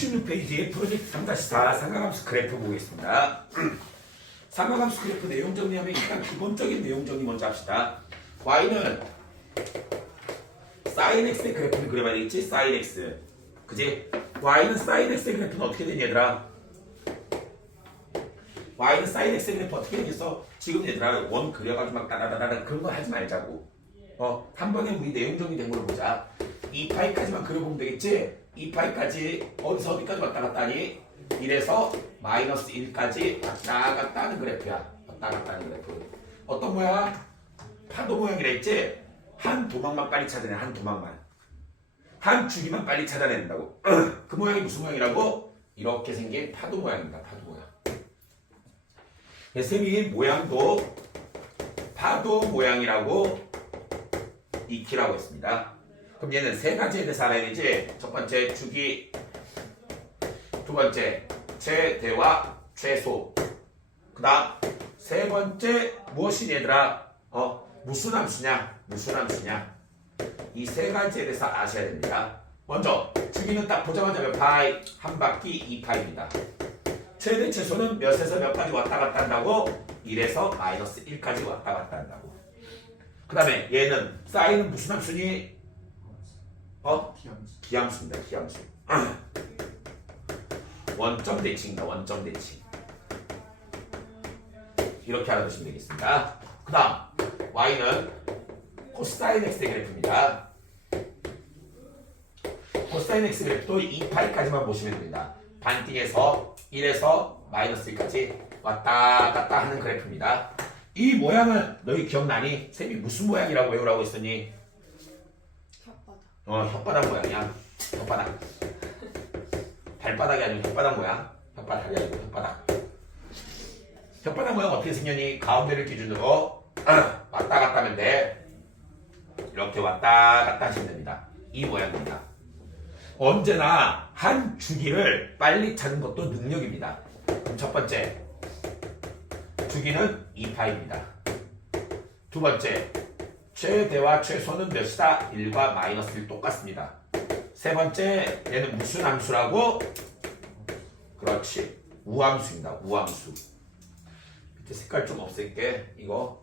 16페이지의 프로젝트 3-4 삼각함수 그래프 보겠습니다. 삼각함수 그래프 내용 정리하면 일단 기본적인 내용 정리 먼저 합시다. y는 sin x의 그래프를 그려봐야 되겠지? sin x. 그지? y는 sin x의 그래프는 어떻게 되니 얘들아? y는 sin x의 그래프 어떻게 되겠어? 지금 얘들아 원 그려가지고 막 따다다다 그런 거 하지 말자고. 한 번에 우리 내용 정리된 걸로 보자. 2파이까지만 그려보면 되겠지? 2파이까지 어디서 어디까지 왔다 갔다 하니? 1에서 마이너스 1까지 왔다 갔다 하는 그래프야. 왔다 갔다 하는 그래프. 어떤 모양? 파도 모양이라 했지? 한 도망만 빨리 찾아내. 한 도망만. 한 주기만 빨리 찾아낸다고. 그 모양이 무슨 모양이라고? 이렇게 생긴 파도 모양입니다. 파도 모양. 쌤이 모양도 파도 모양이라고 익히라고 했습니다. 그럼 얘는 세 가지에 대해서 알아야 되지. 첫 번째 주기, 두 번째 최대와 최소, 그 다음 세 번째 무엇이 얘들아? 무슨 함수냐? 무슨 함수냐? 이 세 가지에 대해서 아셔야 됩니다. 먼저 주기는 딱 보자마자 몇 파이? 한 바퀴 2파이입니다. 최대 최소는 몇에서 몇까지 왔다 갔다 한다고? 1에서 마이너스 1까지 왔다 갔다 한다고. 그 다음에 얘는 사인은 무슨 함수니? 기함수입니다. 기함수. 원점 대칭입니다. 원점 대칭. 이렇게 알아두시면 되겠습니다. 그 다음 y는 코사인 x의 그래프입니다. 코사인 x 그래프도 2파이까지만 보시면 됩니다. 반띵에서 1에서 마이너스 1까지 왔다 갔다 하는 그래프입니다. 이 모양은 너희 기억나니? 쌤이 무슨 모양이라고 외우라고 했었니? 혓바닥 모양이야. 혓바닥. 발바닥이 아니고 혓바닥 모양. 혓바닥이 아니고 혓바닥. 혓바닥 모양 어떻게 생겼니? 가운데를 기준으로 왔다 갔다 하면 돼. 이렇게 왔다 갔다 하시면 됩니다. 이 모양입니다. 언제나 한 주기를 빨리 찾는 것도 능력입니다. 그럼 첫 번째 주기는 2파입니다. 두 번째 최대와 최소는 몇이다? 1과 마이너스 1 똑같습니다. 세 번째 얘는 무슨 함수라고? 그렇지, 우함수입니다. 우함수. 밑에 색깔 좀 없앨게. 이거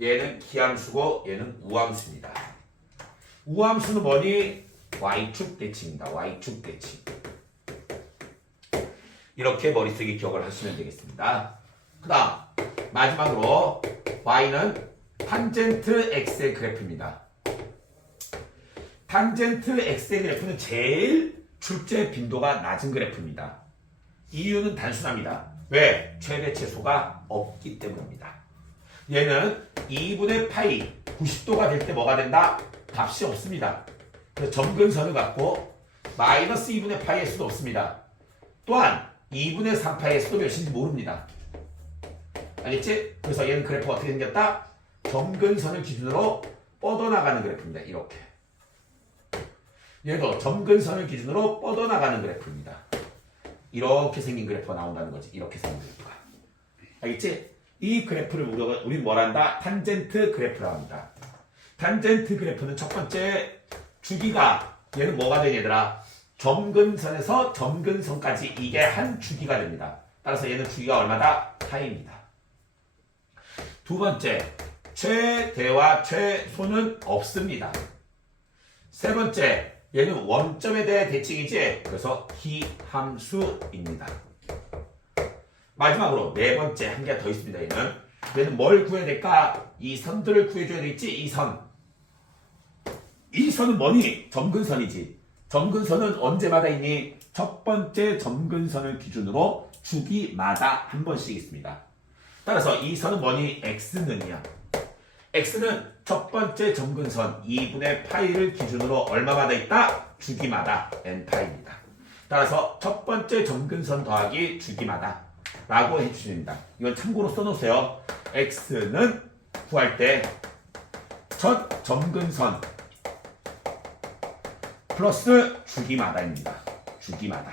얘는 기함수고 얘는 우함수입니다. 우함수는 뭐니? y축 대칭입니다. y축 대칭. 이렇게 머릿속에 기억을 하시면 되겠습니다. 그 다음 마지막으로 y는 탄젠트 x의 그래프입니다. 탄젠트 x의 그래프는 제일 출제 빈도가 낮은 그래프입니다. 이유는 단순합니다. 왜? 최대 최소가 없기 때문입니다. 얘는 2분의 파이 90도가 될 때 뭐가 된다? 값이 없습니다. 그래서 점근선을 갖고 마이너스 2분의 파이의 수도 없습니다. 또한 2분의 3파이의 수도 몇인지 모릅니다. 알겠지? 그래서 얘는 그래프가 어떻게 생겼다? 점근선을 기준으로 뻗어나가는 그래프입니다. 이렇게. 얘도 점근선을 기준으로 뻗어나가는 그래프입니다. 이렇게 생긴 그래프가 나온다는 거지. 이렇게 생긴 그래프가. 알겠지? 이 그래프를 우리 뭐란다? 탄젠트 그래프라고 합니다. 탄젠트 그래프는 첫 번째 주기가 얘는 뭐가 되니 얘들아? 점근선에서 점근선까지 이게 한 주기가 됩니다. 따라서 얘는 주기가 얼마다? 파이입니다. 두 번째 최대와 최소는 없습니다. 세 번째 얘는 원점에 대해 대칭이지. 그래서 기함수입니다. 마지막으로 네 번째 한 개 더 있습니다. 얘는 뭘 구해야 될까? 이 선들을 구해줘야 되겠지. 이 선. 이 선은 뭐니? 점근선이지. 점근선은 언제마다 있니? 첫 번째 점근선을 기준으로 주기마다 한 번씩 있습니다. 따라서 이 선은 뭐니? x는요. x는 첫 번째 점근선 2분의 파이를 기준으로 얼마마다 있다? 주기마다 n파이입니다. 따라서 첫 번째 점근선 더하기 주기마다 라고 해주십니다. 이건 참고로 써놓으세요. x는 구할 때 첫 점근선 플러스 주기마다입니다. 주기마다.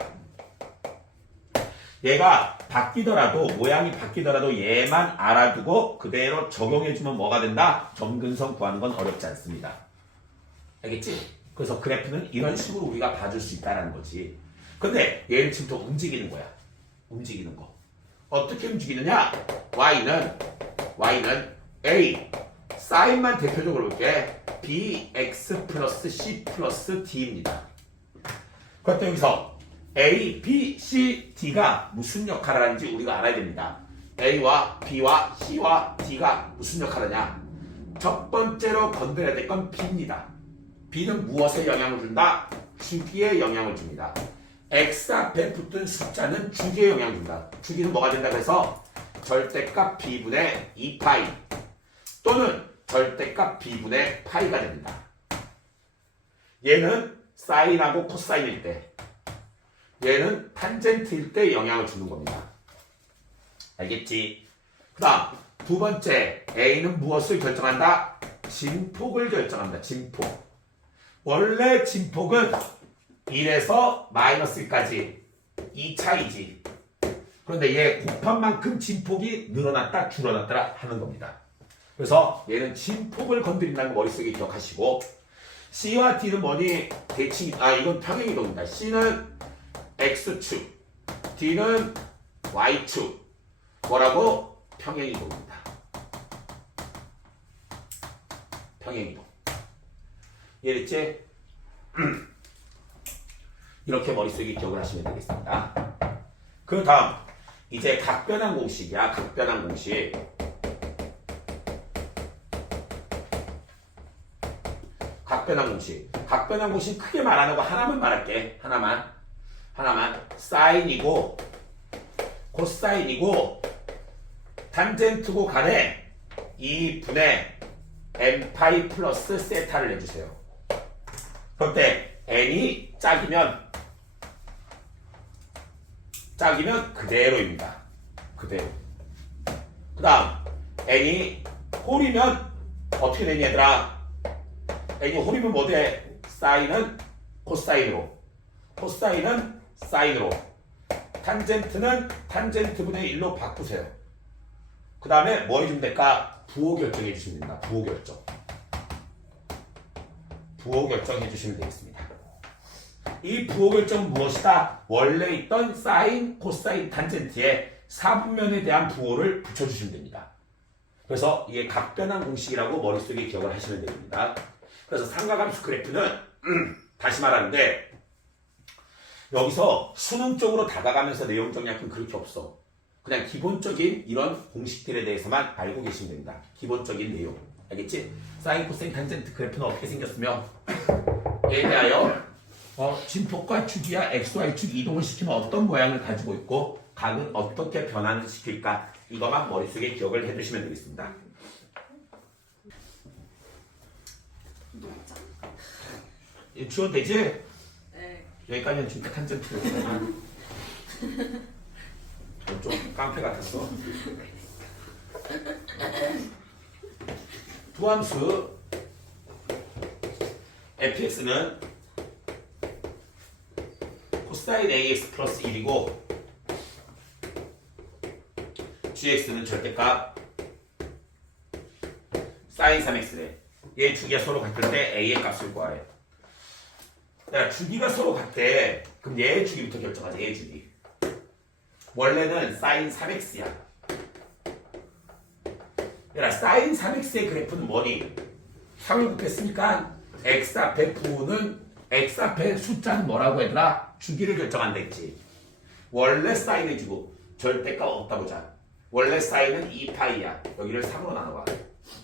얘가 바뀌더라도 모양이 바뀌더라도 얘만 알아두고 그대로 적용해주면 뭐가 된다? 점근선 구하는 건 어렵지 않습니다. 알겠지? 그래서 그래프는 이런 식으로 우리가 봐줄 수 있다는 거지. 근데 얘는 지금 또 움직이는 거야. 움직이는 거. 어떻게 움직이느냐? y는 a 사인만 대표적으로 볼게. bx 플러스 c 플러스 d입니다. 그것도 여기서 a, b, c, d가 무슨 역할을 하는지 우리가 알아야 됩니다. a와 b와 c와 d가 무슨 역할을 하냐? 첫 번째로 건드려야 될 건 b입니다. b는 무엇에 영향을 준다? 주기에 영향을 줍니다. x 앞에 붙은 숫자는 주기에 영향을 준다. 주기는 뭐가 된다고 해서 절대값 b분의 2파이 또는 절대값 b분의 파이가 됩니다. 얘는 사인하고 코사인일 때, 얘는 탄젠트일 때 영향을 주는 겁니다. 알겠지? 그 다음 두 번째, a는 무엇을 결정한다? 진폭을 결정한다. 진폭. 원래 진폭은 1에서 마이너스 1까지 이 차이지. 그런데 얘 곱한 만큼 진폭이 늘어났다 줄어났다 하는 겁니다. 그래서 얘는 진폭을 건드린다는 거 머릿속에 기억하시고, C와 D는 뭐니? 이건 평행이동입니다. C는 X축, D는 Y축. 뭐라고? 평행이동입니다. 평행이동. 이해됐지? 이렇게 머릿속에 기억을 하시면 되겠습니다. 그 다음 이제 각변환 공식이야. 각변환 공식. 각변환 공식 크게 말하는 거 하나만 말할게. 하나만. 사인이고 코사인이고 탄젠트고 간에 2분의 n파이 플러스 세타를 내주세요. 그때 n이 짝이면 그대로입니다. 그대로. 그 다음 n이 홀이면 어떻게 되니 얘들아? n이 홀이면 뭐 돼? 사인은 코사인으로, 코사인은 사인으로, 탄젠트는 탄젠트분의 1로 바꾸세요. 그 다음에 뭐 해주면 될까? 부호 결정해 주시면 됩니다. 부호 결정해 주시면 되겠습니다. 이 부호 결정은 무엇이다? 원래 있던 사인, 코사인, 탄젠트에 사분면에 대한 부호를 붙여주시면 됩니다. 그래서 이게 각변환 공식이라고 머릿속에 기억을 하시면 됩니다. 그래서 삼각함수 그래프는 다시 말하는데 여기서 수능적으로 다가가면서 내용 정리할 건 그렇게 없어. 그냥 기본적인 이런 공식들에 대해서만 알고 계시면 됩니다. 기본적인 내용. 알겠지? 사인, 코사인, 탄젠트 그래프는 어떻게 생겼으며 얘에 대하여 진폭과 축이야 XY축 이동을 시키면 어떤 모양을 가지고 있고 각은 어떻게 변환을 시킬까, 이것만 머릿속에 기억을 해두시면 되겠습니다. 지원되지? 네. 여기까지는 진짜 탄젠트였구나. 좀 깡패 같았어. 두함수 fx는 코사인 ax 플러스 1이고 gx는 절대값 사인 3x래. 얘 주기가 서로 같을 때 a의 값을 구하래. 야, 주기가 서로 같대. 그럼 얘의 주기부터 결정하자. 얘의 주기. 원래는 사인 3x야. 얘라, 사인 3x의 그래프는 뭐니? 3을 곱했으니까 x 앞에 부호는 x 앞에 숫자는 뭐라고 얘들아? 주기를 결정한다 했지. 원래 사인을 주고 절대값 없다 보자. 원래 사인은 2파이야. 여기를 3으로 나눠봐.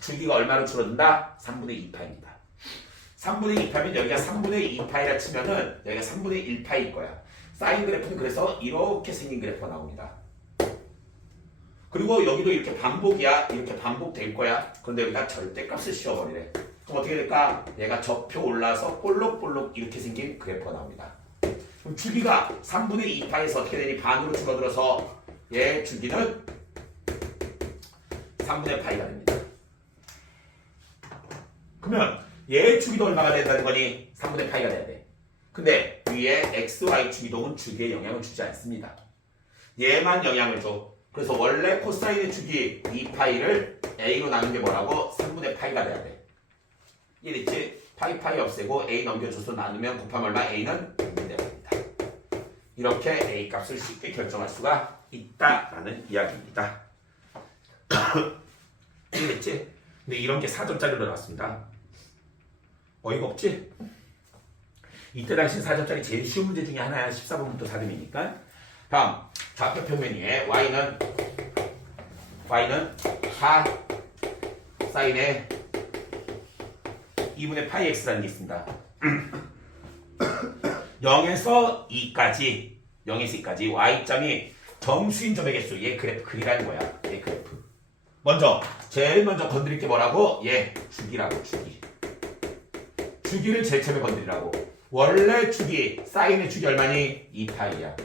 주기가 얼마로 줄어든다? 3분의 2파입니다. 3분의 2파면 여기가 3분의 2파이라 치면은 여기가 3분의 1파일 거야. 사인 그래프는 그래서 이렇게 생긴 그래프가 나옵니다. 그리고 여기도 이렇게 반복이야. 이렇게 반복될 거야. 그런데 여기다 절대값을 씌워버리래. 그럼 어떻게 될까? 얘가 접혀 올라서 볼록볼록 이렇게 생긴 그래프가 나옵니다. 그럼 주기가 3분의 2파에서 어떻게 되니? 반으로 줄어들어서 얘 주기는 3분의 파이가 됩니다. 그러면 얘의 주기도 얼마가 된다는 거니? 3분의 파이가 돼야 돼. 근데 위에 x, y 주기동은 주기에 영향을 주지 않습니다. 얘만 영향을 줘. 그래서 원래 코사인의 주기 2파이를 a로 나눈 게 뭐라고? 3분의 파이가 돼야 돼. 이해됐지? 파이 없애고 a 넘겨줘서 나누면 곱하면 얼마? a는 6이 됩니다. 이렇게 A 값을 쉽게 결정할 수가 있다라는 이야기입니다. 이해됐지? 근데 이런 게 4점짜리로 나왔습니다. 어이가 없지? 이때 당시 4점짜리 제일 쉬운 문제 중에 하나야. 14번부터 4점이니까. 다음 좌표 평면 위에 y는 4 사인의 2분의 파이 x라는 게 있습니다. 0에서 2까지 y점이 정수인 점의 개수, 얘 그래프 그리라는 거야. 얘 그래프. 제일 먼저 건드릴 게 뭐라고? 얘 주기라고. 주기를 제일 처음에 건드리라고. 원래 주기, 사인의 주기 얼마니? 2파이야.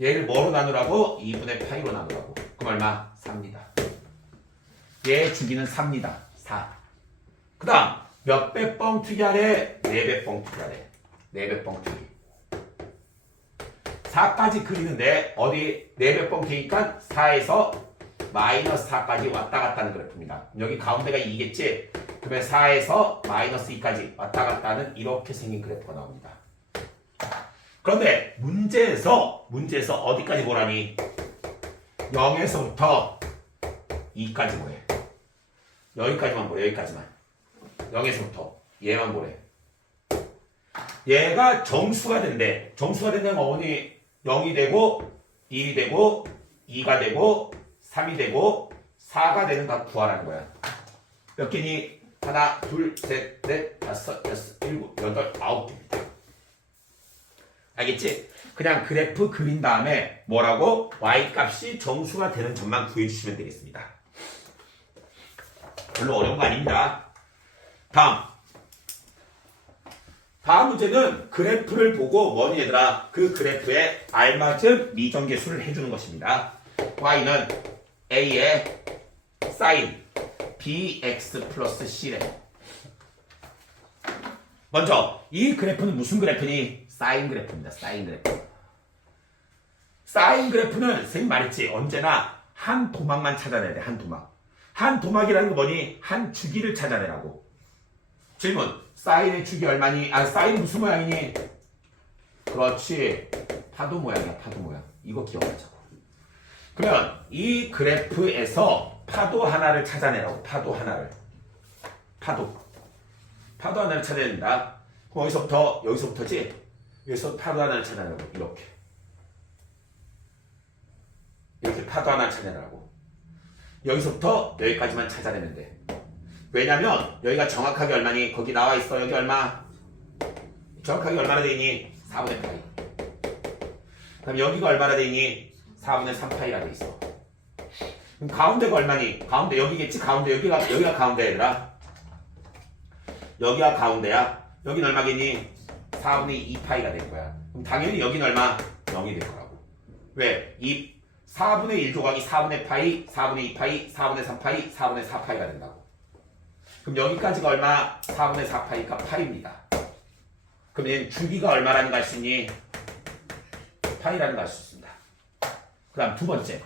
얘를 뭐로 나누라고? 2분의 파이로 나누라고. 그럼 얼마? 4입니다. 얘 주기는 4입니다. 4. 그 다음 몇 배 뻥튀기 하래? 4배 뻥튀기 하래. 4배 뻥튀기. 4까지 그리는데 어디 4배 뻥튀기니까 4에서 마이너스 4까지 왔다 갔다 하는 그래프입니다. 여기 가운데가 2겠지? 그러면 4에서 마이너스 2까지 왔다 갔다 하는 이렇게 생긴 그래프가 나옵니다. 그런데 문제에서 어디까지 보라니? 0에서부터 2까지 보래. 여기까지만 보래. 여기까지만. 0에서부터 얘만 보래. 얘가 정수가 된대. 정수가 된다는 건 어머니 0이 되고 1이 되고 2가 되고 3이 되고 4가 되는 값 구하라는 거야. 몇 개니? 하나, 둘, 셋, 넷, 다섯, 여섯, 일곱, 여덟, 9개입니다. 알겠지? 그냥 그래프 그린 다음에 뭐라고? y값이 정수가 되는 점만 구해주시면 되겠습니다. 별로 어려운 거 아닙니다. 다음 문제는 그래프를 보고 뭐니 얘들아? 그 그래프에 알맞은 미정계수를 해주는 것입니다. y는 a의 사인 bx 플러스 c래. 먼저 이 그래프는 무슨 그래프니? 사인 그래프입니다. 사인 그래프. 사인 그래프는 선생님 말했지. 언제나 한 도막만 찾아내야 돼. 한 도막. 한 도막이라는 거 뭐니? 한 주기를 찾아내라고. 질문. 사인의 주기 얼마니? 사인은 무슨 모양이니? 그렇지. 파도 모양이야. 파도 모양. 이거 기억하자고. 그러면 이 그래프에서 파도 하나를 찾아내라고. 파도 하나를. 파도 하나를 찾아야 된다. 그럼 여기서부터지? 여기서 파도 하나를 찾아내라고. 이렇게 파도 하나를 찾아내라고. 여기서부터 여기까지만 찾아내면 돼. 왜냐면 여기가 정확하게 얼마니? 거기 나와 있어. 여기 얼마? 정확하게 얼마나 되니? 4분의 파이. 그럼 여기가 얼마나 되니? 4분의 3파이가 돼 있어. 그럼 가운데가 얼마니? 가운데 여기겠지? 가운데 여기가 가운데 얘들아. 여기가 가운데야. 여긴 얼마겠니? 4분의 2파이가 될 거야. 그럼 당연히 여긴 얼마? 0이 될 거라고. 왜? 이 4분의 1 조각이 4분의 파이, 4분의 2파이, 4분의 3파이, 4분의 4파이가 된다고. 그럼 여기까지가 얼마? 4분의 4파이니까 8입니다. 그럼 얘는 주기가 얼마라는 걸 알 수 있니? 파이라는 걸 알 수 있습니다. 그 다음 두 번째.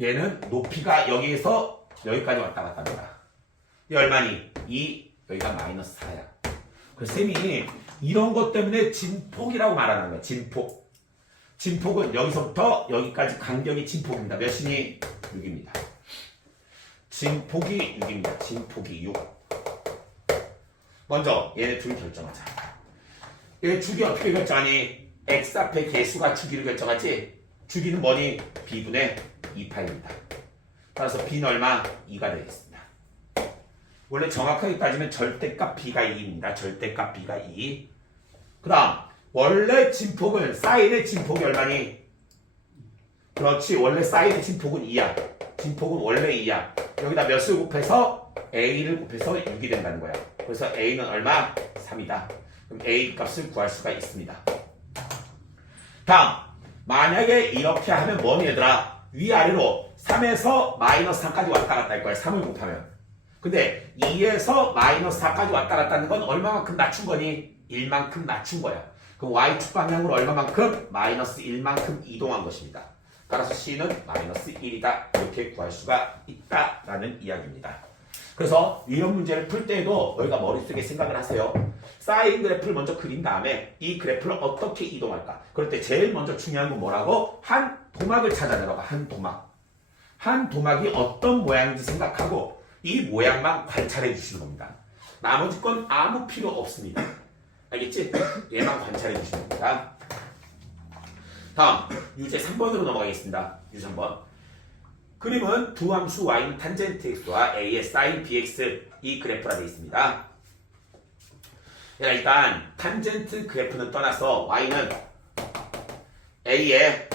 얘는 높이가 여기에서 여기까지 왔다 갔다 합니다. 얘 얼마니? 2, 여기가 마이너스 4야. 그래서 쌤이 이런 것 때문에 진폭이라고 말하는 거야. 진폭. 진폭은 여기서부터 여기까지 간격이 진폭입니다. 몇이니? 6입니다. 진폭이 6입니다. 진폭이 6. 먼저 얘네 둘 결정하자. 얘 주기 어떻게 결정하니? x 앞에 개수가 주기를 결정하지? 주기는 뭐니? b분의 2파입니다. 따라서 b는 얼마? 2가 되겠습니다. 원래 정확하게 따지면 절대값 b가 2입니다. 절대값 b가 2. 그 다음 원래 진폭은 사인의 진폭이 얼마니? 그렇지. 원래 사인의 진폭은 2야. 진폭은 원래 2야. 여기다 몇을 곱해서 a를 곱해서 6이 된다는 거야. 그래서 a는 얼마? 3이다. 그럼 a 값을 구할 수가 있습니다. 다음 만약에 이렇게 하면 뭐니 얘들아? 위아래로 3에서 마이너스 3까지 왔다 갔다 할 거야. 3을 곱하면. 근데 2에서 마이너스 4까지 왔다 갔다 하는 건 얼마만큼 낮춘 거니? 1만큼 낮춘 거야. 그럼 y축 방향으로 얼마만큼? 마이너스 1만큼 이동한 것입니다. 따라서 c는 마이너스 1이다. 이렇게 구할 수가 있다라는 이야기입니다. 그래서 이런 문제를 풀 때에도 너희가 머릿속에 생각을 하세요. 사인 그래프를 먼저 그린 다음에 이 그래프를 어떻게 이동할까? 그럴 때 제일 먼저 중요한 건 뭐라고? 한 도막을 찾아내라고. 한 도막. 한 도막이 어떤 모양인지 생각하고 이 모양만 관찰해 주시는 겁니다. 나머지 건 아무 필요 없습니다. 알겠지? 얘만 관찰해 주시면 됩니다. 다음 유제 3번으로 넘어가겠습니다. 유제 3번. 그림은 두 함수 y는 탄젠트 x와 a의 sin bx 이 그래프라 되어 있습니다. 일단 탄젠트 그래프는 떠나서 y는 a의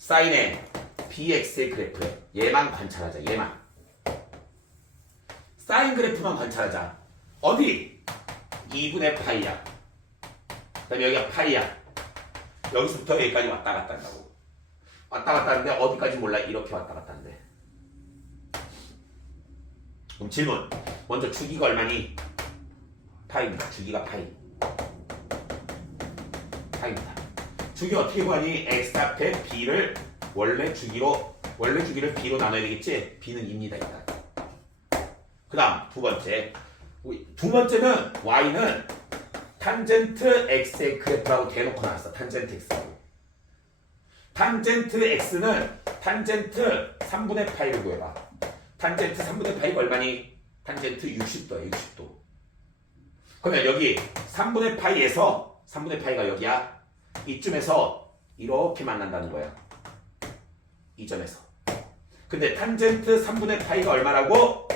sin의 bx의 그래프래. 얘만 관찰하자. 얘만. 사인 그래프만 관찰하자. 어디? 2분의 파이야. 그 다음에 여기가 파이야. 여기서부터 여기까지 왔다 갔다 한다고. 왔다 갔다 하는데 어디까지 몰라. 이렇게 왔다 갔다 한대. 그럼 질문. 먼저 주기가 얼마니? 파이입니다. 주기가 파이. 파이입니다. 주기 어떻게 구하니? x 앞에 b를 원래 주기를 b로 나눠야 되겠지? b는 2입니다. 일단. 그 다음 두 번째는 y는 탄젠트 x의 그래프라고 대놓고 나왔어. 탄젠트 x라고. 탄젠트 x는 탄젠트 3분의 파이를 구해봐. 탄젠트 3분의 파이가 얼마니? 탄젠트 60도야. 60도. 그러면 여기 3분의 파이에서 3분의 파이가 여기야. 이쯤에서 이렇게 만난다는 거야. 이 점에서. 근데 탄젠트 3분의 파이가 얼마라고?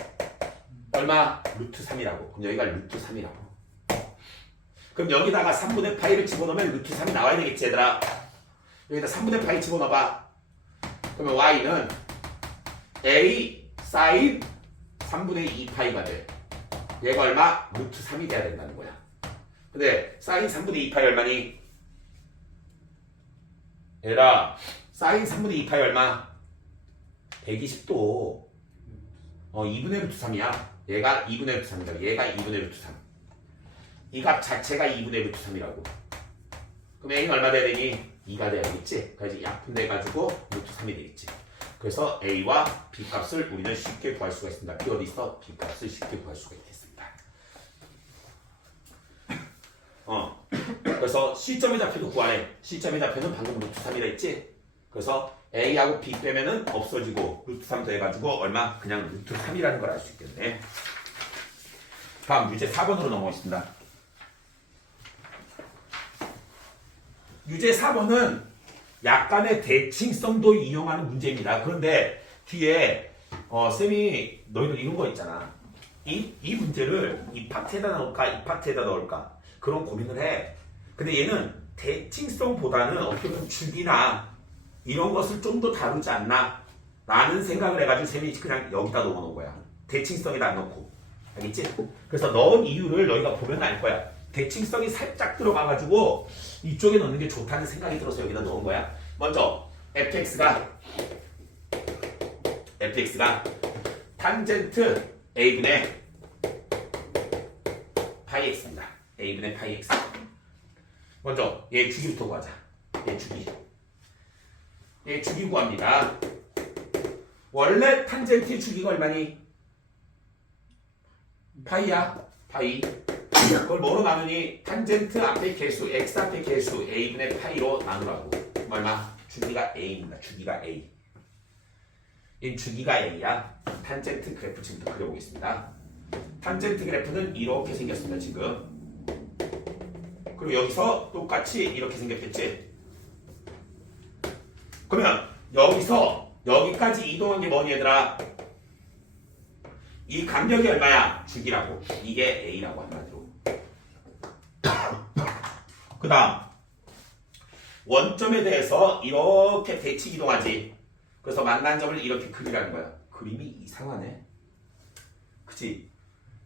얼마? 루트 3이라고. 그럼 여기가 루트 3이라고. 그럼 여기다가 3분의 파이를 집어넣으면 루트 3이 나와야 되겠지 얘들아. 여기다 3분의 파이 집어넣어봐. 그러면 y는 a sin 3분의 2 파이가 돼. 얘가 얼마? 루트 3이 돼야 된다는 거야. 근데 sin 3분의 2 파이 얼마니? 얘들아 sin 3분의 2 파이 얼마? 120도. 2분의 루트 3이야. 얘가 2분의 루트 3이다. 얘가 2분의 루트 3. 이 값 자체가 2분의 루트 3이라고. 그럼 a는 얼마 돼야 되니? 2가 돼야 되겠지? 그래서 약분돼가지고 루트 3이 되겠지. 그래서 a와 b 값을 우리는 쉽게 구할 수가 있습니다. b 어디 있어? b 값을 쉽게 구할 수가 있겠습니다. 그래서 C점의 좌표도 구하래. C점의 좌표는 방금 루트 3이라 했지? 그래서 a하고 b 빼면은 없어지고 루트 3 더해가지고 얼마? 그냥 루트 3이라는 걸 알 수 있겠네. 다음 유제 4번으로 넘어가겠습니다. 유제 4번은 약간의 대칭성도 이용하는 문제입니다. 그런데 뒤에 쌤이 너희들 이런 거 있잖아. 이 문제를 이 파트에다 넣을까 이 파트에다 넣을까 그런 고민을 해. 근데 얘는 대칭성보다는 어떻게 보면 주기나 이런 것을 좀 더 다루지 않나 라는 생각을 해가지고 쌤이 그냥 여기다 넣어놓은 거야. 대칭성에다 안 넣고. 알겠지? 그래서 넣은 이유를 너희가 보면 알 거야. 대칭성이 살짝 들어가가지고 이쪽에 넣는 게 좋다는 생각이 들어서 여기다 넣은 거야. 먼저 fx가 탄젠트 a분의 파이 x입니다. a분의 파이 x. 먼저 얘 주기부터 구하자. 얘 주기 구합니다. 원래 탄젠트의 주기가 얼마니? 파이야. 파이. 그걸 뭐로 나누니? 탄젠트 앞에 개수, x 앞에 개수 a분의 파이로 나누라고. 얼마? 주기가 a입니다. 주기가 a. 이 주기가 a야. 탄젠트 그래프 지금부터 그려보겠습니다. 탄젠트 그래프는 이렇게 생겼습니다. 지금. 그리고 여기서 똑같이 이렇게 생겼겠지? 그러면 여기서 여기까지 이동한 게 뭐니 얘들아? 이 간격이 얼마야? 주기라고. 이게 a라고 한마디로. 그 다음 원점에 대해서 이렇게 대칭 이동하지. 그래서 만난 점을 이렇게 그리라는 거야. 그림이 이상하네. 그치?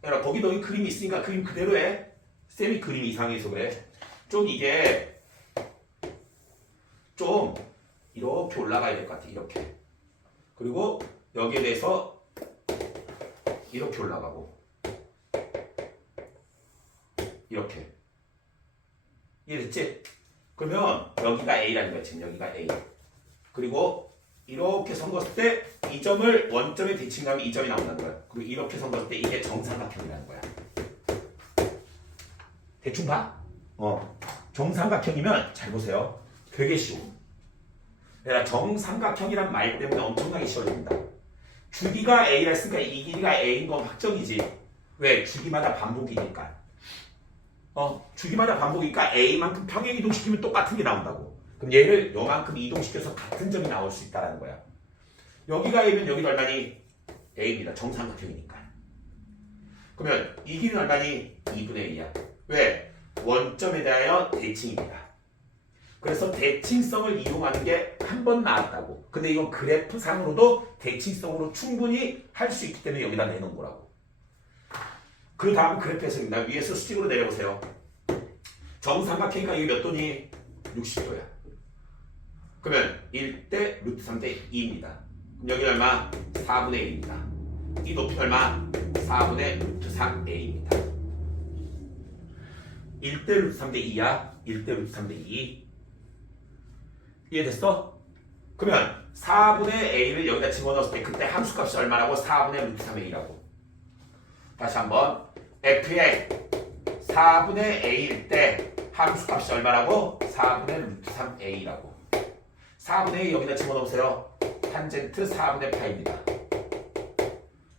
야, 거기도 이 그림이 있으니까 그림 그대로 해. 쌤이 그림이 이상해서 그래. 좀 이게 좀 이렇게 올라가야 될 것 같아. 이렇게. 그리고 여기에 대해서 이렇게 올라가고 이렇게. 이해됐지? 그러면 여기가 A라는 거야. 지금 여기가 A. 그리고 이렇게 섞었을 때 이 점을 원점에 대칭하면 이 점이 나온다는 거야. 그리고 이렇게 섞었을 때 이게 정삼각형이라는 거야. 대충 봐. 정삼각형이면 잘 보세요. 되게 쉬워. 내가 정삼각형이란 말 때문에 엄청나게 쉬워집니다. 주기가 A라 했으니까 이 길이가 A인 건 확정이지. 왜? 주기마다 반복이니까. 주기마다 반복이니까 A만큼 평행 이동시키면 똑같은 게 나온다고. 그럼 얘를 요만큼 이동시켜서 같은 점이 나올 수 있다는 거야. 여기가 A면 여기가 얼마니? A입니다. 정삼각형이니까. 그러면 이 길이는 얼마니? 2분의 A야. 왜? 원점에 대하여 대칭입니다. 그래서 대칭성을 이용하는 게 한 번 나왔다고. 근데 이건 그래프상으로도 대칭성으로 충분히 할 수 있기 때문에 여기다 내놓은 거라고. 그 다음 그래프 해석입니다. 위에서 수직으로 내려보세요. 정삼각형이니까 이게 몇 도니? 60도야. 그러면 1대 루트 3대 2입니다. 그럼 여기 얼마? 4분의 1입니다. 이 높이는 얼마? 4분의 루트 3a입니다. 1대 루트 3대 2야. 1대 루트 3대 2. 이해됐어? 그러면 4분의 a를 여기다 집어넣었을 때 그때 함수값이 얼마라고? 4분의 루트 3a라고. 다시 한번 f의 4분의 a일 때 함수값이 얼마라고? 4분의 루트 3a라고. 4분의 a 여기다 집어넣으세요. 탄젠트 4분의 파이입니다.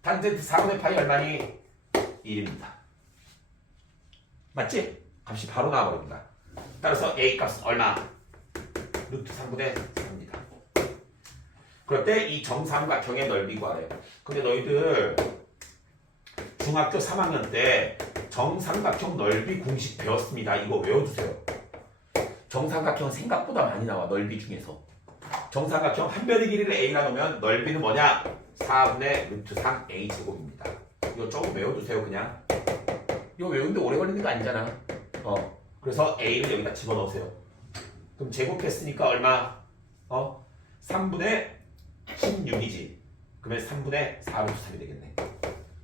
탄젠트 4분의 파이 얼마니? 1입니다. 맞지? 값이 바로 나와버립니다. 따라서 a 값은 얼마? 루트 3분의 3입니다. 그럴 때 이 정삼각형의 넓이 구하래요. 근데 너희들 중학교 3학년 때 정삼각형 넓이 공식 배웠습니다. 이거 외워두세요. 정삼각형 생각보다 많이 나와. 넓이 중에서. 정삼각형 한 변의 길이를 a라 놓으면 넓이는 뭐냐? 4분의 루트 3a 제곱입니다. 이거 조금 외워두세요. 그냥. 이거 외우는데 오래 걸리는 거 아니잖아. 그래서 a를 여기다 집어넣으세요. 그럼 제곱했으니까 얼마? 3분의 16이지. 그러면 3분의 4루트 3이 되겠네.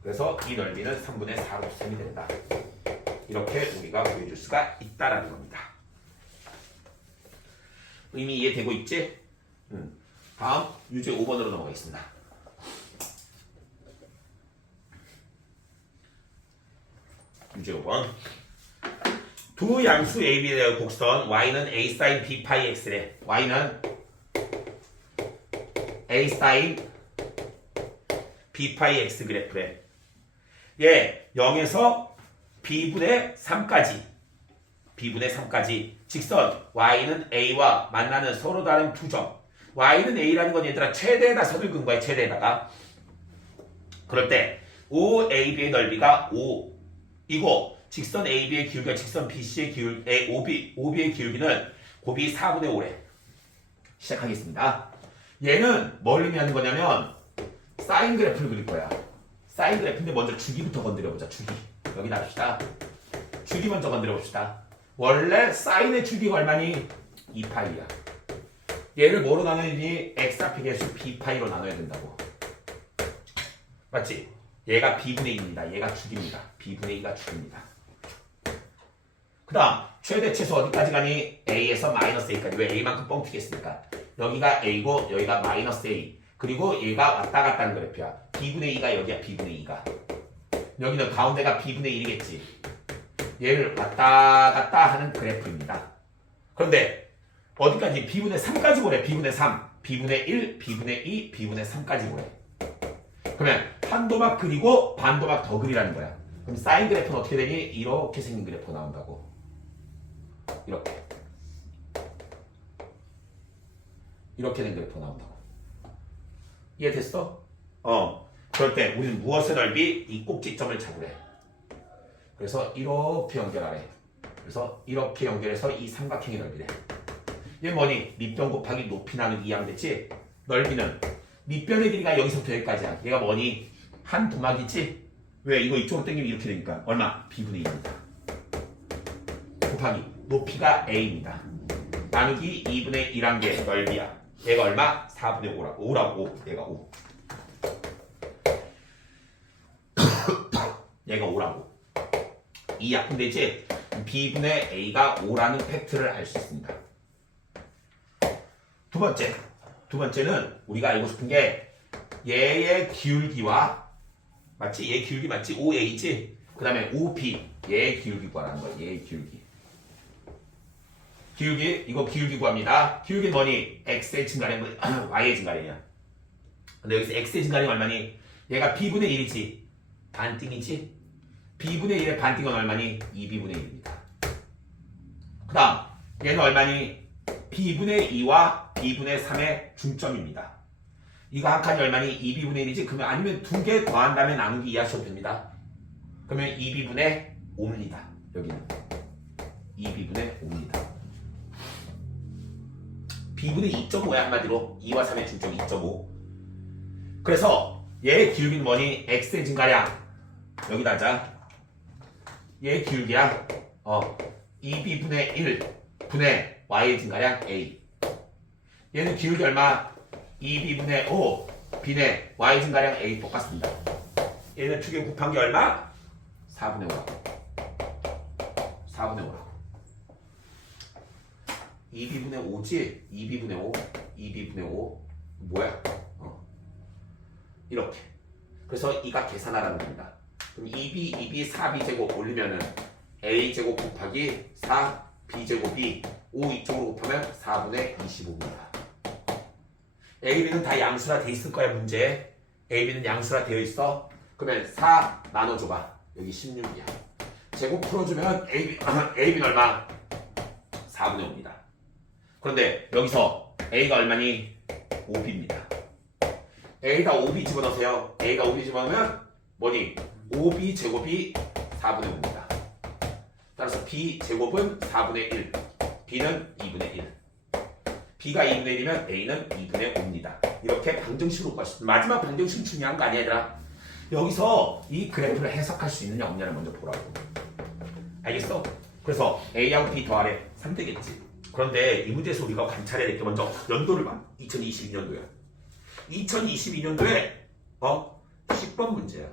그래서 이 넓이는 3분의 4루트 3이 된다. 이렇게 우리가 구해줄 수가 있다라는 겁니다. 의미 이해되고 있지? 다음 유제 5번으로 넘어가겠습니다. 유제 5번. 두 양수 AB에 대한 곡선 y는 a sin b 파이 x래. y는 a sin b 파이 x 그래프래. 얘 0에서 b분의 3까지 직선 y는 a와 만나는 서로 다른 두 점. y는 a라는 건 얘들아 최대에다 선을 그은 거야. 최대에다가. 그럴 때 OAB의 넓이가 5 이고 직선 AB의 기울기가 직선 BC의 OB의 기울기는 곱이 4분의 5래. 시작하겠습니다. 얘는 뭘 의미하는 거냐면 사인 그래프를 그릴 거야. 사인 그래프인데 먼저 주기부터 건드려보자. 주기. 여기 납시다. 주기 먼저 건드려봅시다. 원래 사인의 주기가 얼마니? 2파이야. 얘를 뭐로 나누니? x좌표 계수 b파이로 나눠야 된다고. 맞지? 얘가 b분의 2입니다. 얘가 주기입니다. b분의 2가 주기입니다. 그 다음 최대치에서 어디까지 가니? a에서 마이너스 a까지. 왜? a만큼 뻥 튀겠습니까? 여기가 a고 여기가 마이너스 a. 그리고 얘가 왔다 갔다 하는 그래프야. b분의 2가 여기야. b분의 2가. 여기는 가운데가 b분의 1이겠지. 얘를 왔다 갔다 하는 그래프입니다. 그런데 어디까지? b분의 3까지 보래. b분의 3, b분의 1, b분의 2, b분의 3까지 보래. 그러면 한 도막 그리고 반 도막 더 그리라는 거야. 그럼 사인 그래프는 어떻게 되니? 이렇게 생긴 그래프가 나온다고. 이렇게 된 그래프가 나온다고. 이해됐어? 그럴 때 우리는 무엇의 넓이? 이 꼭지점을 잡으래. 그래서 이렇게 연결하래. 그래서 이렇게 연결해서 이 삼각형의 넓이래. 얘 뭐니? 밑변 곱하기 높이 나누기 2하면 됐지? 넓이는 밑변의 길이가 여기서부터 여기까지야. 얘가 뭐니? 한 도막이지? 왜? 이거 이쪽으로 당기면 이렇게 되니까 얼마? b분의 2입니다. 곱하기 높이가 a입니다. 나누기 2분의 1한 게 넓이야. 얘가 얼마? 4분의 5라고. 얘가 5. 얘가 5라고. 이 약분되지? b분의 a가 5라는 팩트를 알 수 있습니다. 두 번째는 우리가 알고 싶은 게 얘의 기울기와 맞지? 얘 기울기 맞지? 5a지? 그 그 다음에 OP 얘의 기울기 구하라는 거야. 얘의 기울기. 기울기 이거 기울기 구합니다. 기울기 뭐니? x의 증가량 y의 증가량이야. 근데 여기서 x의 증가량이 얼마니? 얘가 b분의 1이지. 반띵이지. b분의 1의 반띵은 얼마니? 2b분의 1입니다. 그 다음 얘는 얼마니? b분의 2와 b분의 3의 중점입니다. 이거 한 칸이 얼마니? 2b분의 1이지? 그러면 아니면 두 개 더한 다음에 나누기 이해하셔도 됩니다. 그러면 2b분의 5입니다. 여기는 2b분의 5입니다. b분의 2.5야 한마디로 2와 3의 중점 2.5. 그래서 얘의 기울기는 뭐니? x의 증가량 여기다 하자. 얘의 기울기야 2b분의 1 분의 y의 증가량 a. 얘는 기울기 얼마? 2b분의 5 b의 y 증가량 a 똑같습니다. 얘는 두 개 곱한 게 얼마? 4분의 5라고. 4분의 5라고. 2b분의 5지? 2b분의 5 2b분의 5 뭐야? 이렇게. 그래서 이가 계산하라는 겁니다. 그럼 2b 4b 제곱 올리면은 a 제곱 곱하기 4 b 제곱이 5 이쪽으로 곱하면 4분의 25입니다. a, b는 다 양수라 돼 있을 거야 문제. a, b는 양수라 되어 있어. 그러면 4 나눠줘봐. 여기 16이야. 제곱 풀어주면 a, b는 얼마? 4분의 5입니다. 그런데 여기서 a가 얼마니? 5b입니다. a에다 5b 집어넣으세요. a가 5b 집어넣으면 뭐니? 5b 제곱이 4분의 5입니다. 따라서 b 제곱은 4분의 1, b는 2분의 1. b가 2분의 1이면 a는 2분의 5입니다. 이렇게 방정식으로 구하시죠. 마지막 방정식 중요한 거 아니야 얘들아? 여기서 이 그래프를 해석할 수 있느냐 없느냐를 먼저 보라고. 알겠어? 그래서 a하고 b 더하래 3 되겠지. 그런데 이 문제에서 우리가 관찰해야 될 게 먼저 연도를 봐. 2022년도야. 2022년도에 10번 문제야.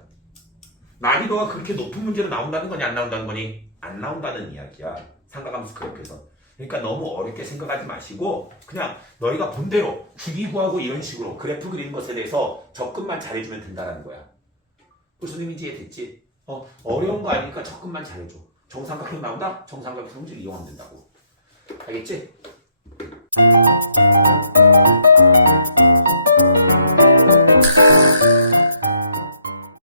난이도가 그렇게 높은 문제로 나온다는 거니 안 나온다는 거니? 안 나온다는 이야기야. 상가감수 그래프에서. 그러니까 너무 어렵게 생각하지 마시고 그냥 너희가 본대로 주기 구하고 이런 식으로 그래프 그리는 것에 대해서 접근만 잘해주면 된다는 거야. 무슨 의미인지 이해됐지? 어려운 거 아니니까 접근만 잘해줘. 정삼각형 나온다? 정삼각형 성질 이용하면 된다고. 알겠지?